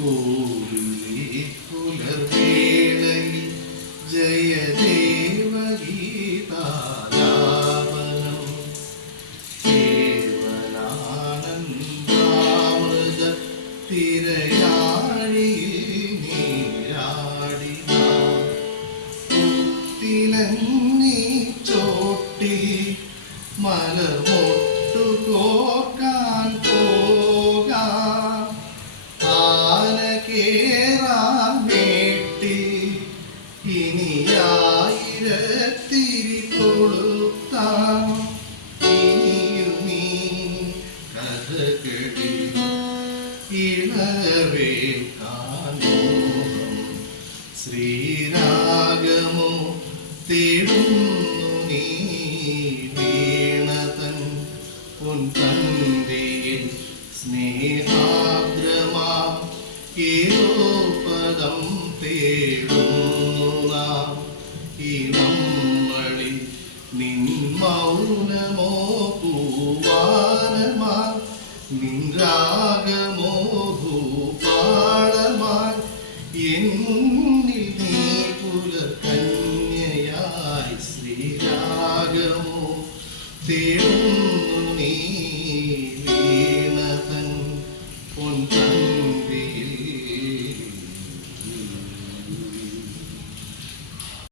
കോവിലി പുലർവേളയിൽ ജയദേവഗീതാലാപനം കേവലാനന്ദാമൃത തിരയാഴിയിൽ നീരാടിന മുത്തിലങ്ങി ചോട്ടിൽ മലർമൊട്ടു കോർക്കാൻ പോകാം ആന കേറാൻ വേട്ടി ഇനിയായിരത്തിരി കൊളുത്താം ഇനിയും നീ കഥകളി ഇളവേൽക്കാൻ മോഹം ശ്രീരാഗമോ തേടുന്നു നീ വീണതൻ പൊൻതന്തിയിൽ സ്നേഹാദ്രമാ ഏതോ പദം തേടുന്നു നാം ഈ നമ്മളിൽ നിൻ മൗനമോ പൂവാനമാ നിൻ രാഗമോ ഭൂപാളമാ എൻ